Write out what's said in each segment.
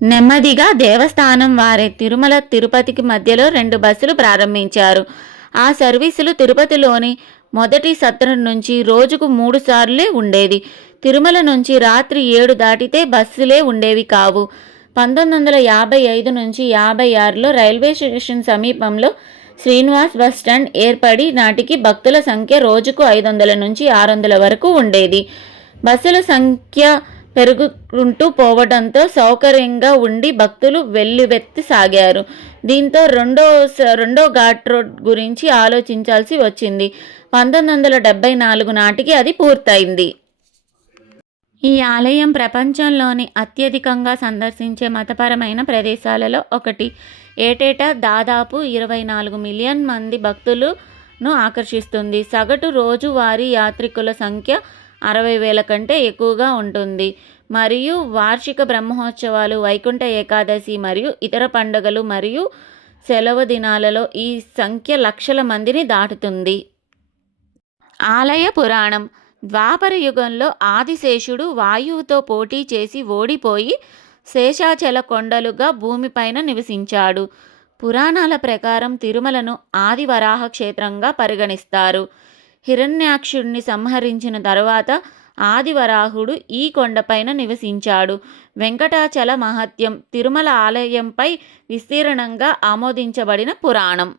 నెమ్మదిగా దేవస్థానం వారే తిరుమల తిరుపతికి మధ్యలో 2 బస్సులు ప్రారంభించారు. ఆ సర్వీసులు తిరుపతిలోని మొదటి సత్రం నుంచి రోజుకు 3 సార్లే ఉండేది. తిరుమల నుంచి రాత్రి 7 దాటితే బస్సులే ఉండేవి కావు. 1955 నుంచి 56లో రైల్వే స్టేషన్ సమీపంలో శ్రీనివాస్ బస్ స్టాండ్ ఏర్పడి నాటికి భక్తుల సంఖ్య రోజుకు 500 నుంచి 600 వరకు ఉండేది. బస్సుల సంఖ్య పెరుగుకుంటూ పోవడంతో సౌకర్యంగా ఉండి భక్తులు వెల్లువెత్తసాగారు. దీంతో రెండో ఘాట్ రోడ్ గురించి ఆలోచించాల్సి వచ్చింది. 1974 నాటికి అది పూర్తయింది. ఈ ఆలయం ప్రపంచంలోని అత్యధికంగా సందర్శించే మతపరమైన ప్రదేశాలలో ఒకటి. ఏటేటా దాదాపు 24 మిలియన్ మంది భక్తులను ఆకర్షిస్తుంది. సగటు రోజువారీ యాత్రికుల సంఖ్య 60,000 కంటే ఎక్కువగా ఉంటుంది. మరియు వార్షిక బ్రహ్మోత్సవాలు, వైకుంఠ ఏకాదశి మరియు ఇతర పండుగలు మరియు సెలవు దినాలలో ఈ సంఖ్య లక్షల మందిని దాటుతుంది. ఆలయ పురాణం. ద్వాపర యుగంలో ఆదిశేషుడు వాయువుతో పోటీ చేసి ఓడిపోయి శేషాచల కొండలుగా భూమిపైన నివసించాడు. పురాణాల ప్రకారం తిరుమలను ఆది వరాహ క్షేత్రంగా పరిగణిస్తారు. హిరణ్యాక్షుడిని సంహరించిన తరువాత ఆదివరాహుడు ఈ కొండపైన నివసించాడు. వెంకటాచల మహత్యం. తిరుమల ఆలయంపై విస్తీర్ణంగా ఆమోదించబడిన పురాణం.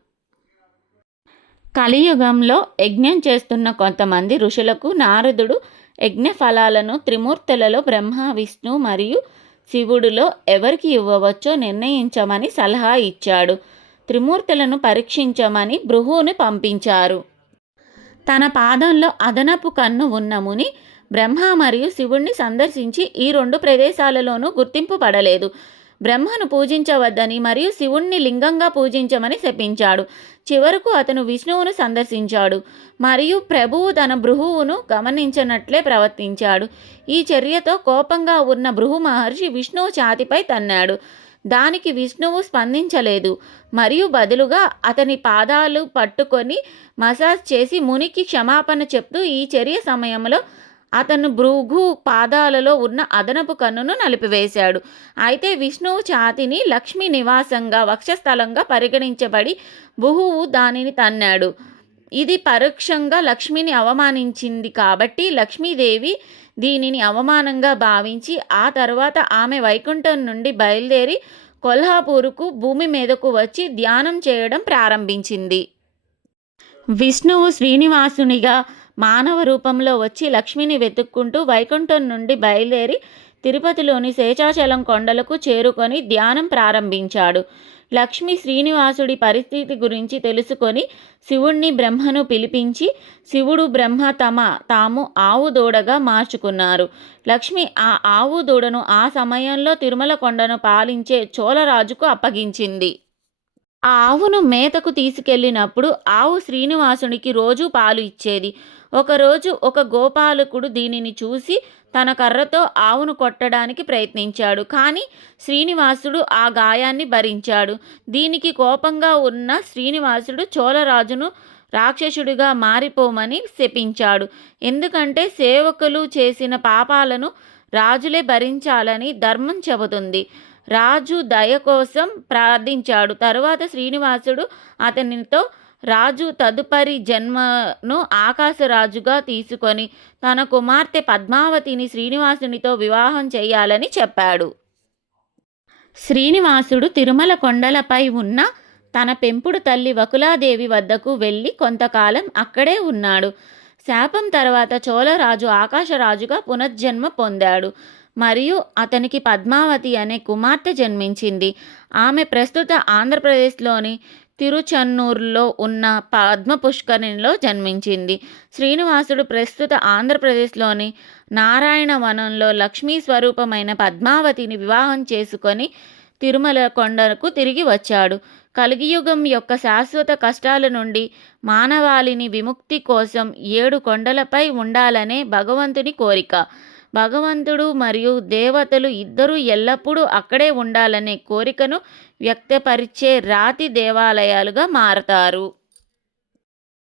కలియుగంలో యజ్ఞం చేస్తున్న కొంతమంది ఋషులకు నారదుడు యజ్ఞ ఫలాలను త్రిమూర్తులలో బ్రహ్మ, విష్ణు మరియు శివుడిలో ఎవరికి ఇవ్వవచ్చో నిర్ణయించమని సలహా ఇచ్చాడు. త్రిమూర్తులను పరీక్షించమని భృగువుని పంపించారు. తన పాదంలో అదనపు కన్ను ఉన్న ముని బ్రహ్మ మరియు శివుణ్ణి సందర్శించి ఈ 2 ప్రదేశాలలోనూ గుర్తింపబడలేదు. బ్రహ్మను పూజించవద్దని మరియు శివుణ్ణి లింగంగా పూజించమని శపించాడు. చివరకు అతను విష్ణువును సందర్శించాడు మరియు ప్రభువు తన భృగువును గమనించినట్లే ప్రవర్తించాడు. ఈ చర్యతో కోపంగా ఉన్న భృగు మహర్షి విష్ణువు ఛాతీపై తన్నాడు. దానికి విష్ణువు స్పందించలేదు మరియు బదులుగా అతని పాదాలు పట్టుకొని మసాజ్ చేసి మునికి క్షమాపణ చెప్తూ ఈ చర్య సమయంలో అతను భృగు పాదాలలో ఉన్న అదనపు కన్నును నలిపివేశాడు. అయితే విష్ణువు ఛాతీని లక్ష్మీ నివాసంగా వక్షస్థలంగా పరిగణించబడి భృగువు దానిని తన్నాడు. ఇది పరోక్షంగా లక్ష్మిని అవమానించింది కాబట్టి లక్ష్మీదేవి దీనిని అవమానంగా భావించి ఆ తర్వాత ఆమె వైకుంఠం నుండి బయలుదేరి కొల్హాపూరుకు భూమి మీదకు వచ్చి ధ్యానం చేయడం ప్రారంభించింది. విష్ణువు శ్రీనివాసునిగా మానవ రూపంలో వచ్చి లక్ష్మిని వెతుక్కుంటూ వైకుంఠం నుండి బయలుదేరి తిరుపతిలోని శేషాచలం కొండలకు చేరుకొని ధ్యానం ప్రారంభించాడు. లక్ష్మి శ్రీనివాసుడి పరిస్థితి గురించి తెలుసుకొని శివుణ్ణి బ్రహ్మను పిలిపించి శివుడు బ్రహ్మ తాము ఆవు దూడగా మార్చుకున్నారు. లక్ష్మి ఆ ఆవు దూడను ఆ సమయంలో తిరుమల కొండను పాలించే చోళరాజుకు అప్పగించింది. ఆ ఆవును మేతకు తీసుకెళ్ళినప్పుడు ఆవు శ్రీనివాసునికి రోజూ పాలు ఇచ్చేది. ఒకరోజు ఒక గోపాలకుడు దీనిని చూసి తన కర్రతో ఆవును కొట్టడానికి ప్రయత్నించాడు. కానీ శ్రీనివాసుడు ఆ గాయాన్ని భరించాడు. దీనికి కోపంగా ఉన్న శ్రీనివాసుడు చోళరాజును రాక్షసుడిగా మారిపోమని శపించాడు. ఎందుకంటే సేవకులు చేసిన పాపాలను రాజులే భరించాలని ధర్మం చెబుతుంది. రాజు దయ కోసం ప్రార్థించాడు. తరువాత శ్రీనివాసుడు అతనితో రాజు తదుపరి జన్మను ఆకాశరాజుగా తీసుకొని తన కుమార్తె పద్మావతిని శ్రీనివాసునితో వివాహం చేయాలని చెప్పాడు. శ్రీనివాసుడు తిరుమల కొండలపై ఉన్న తన పెంపుడు తల్లి వకులాదేవి వద్దకు వెళ్ళి కొంతకాలం అక్కడే ఉన్నాడు. శాపం తర్వాత చోళరాజు ఆకాశరాజుగా పునర్జన్మ పొందాడు మరియు అతనికి పద్మావతి అనే కుమార్తె జన్మించింది. ఆమె ప్రస్తుత ఆంధ్రప్రదేశ్లోని తిరుచన్నూరులో ఉన్న పద్మ పుష్కరిణిలో జన్మించింది. శ్రీనివాసుడు ప్రస్తుత ఆంధ్రప్రదేశ్లోని నారాయణవనంలో లక్ష్మీ స్వరూపమైన పద్మావతిని వివాహం చేసుకొని తిరుమల కొండకు తిరిగి వచ్చాడు. కలియుగం యొక్క శాశ్వత కష్టాల నుండి మానవాళిని విముక్తి కోసం 7 కొండలపై ఉండాలనే భగవంతుని కోరిక. భగవంతుడు మరియు దేవతలు ఇద్దరూ ఎల్లప్పుడూ అక్కడే ఉండాలనే కోరికను వ్యక్తపరిచే రాతి దేవాలయాలుగా మారతారు.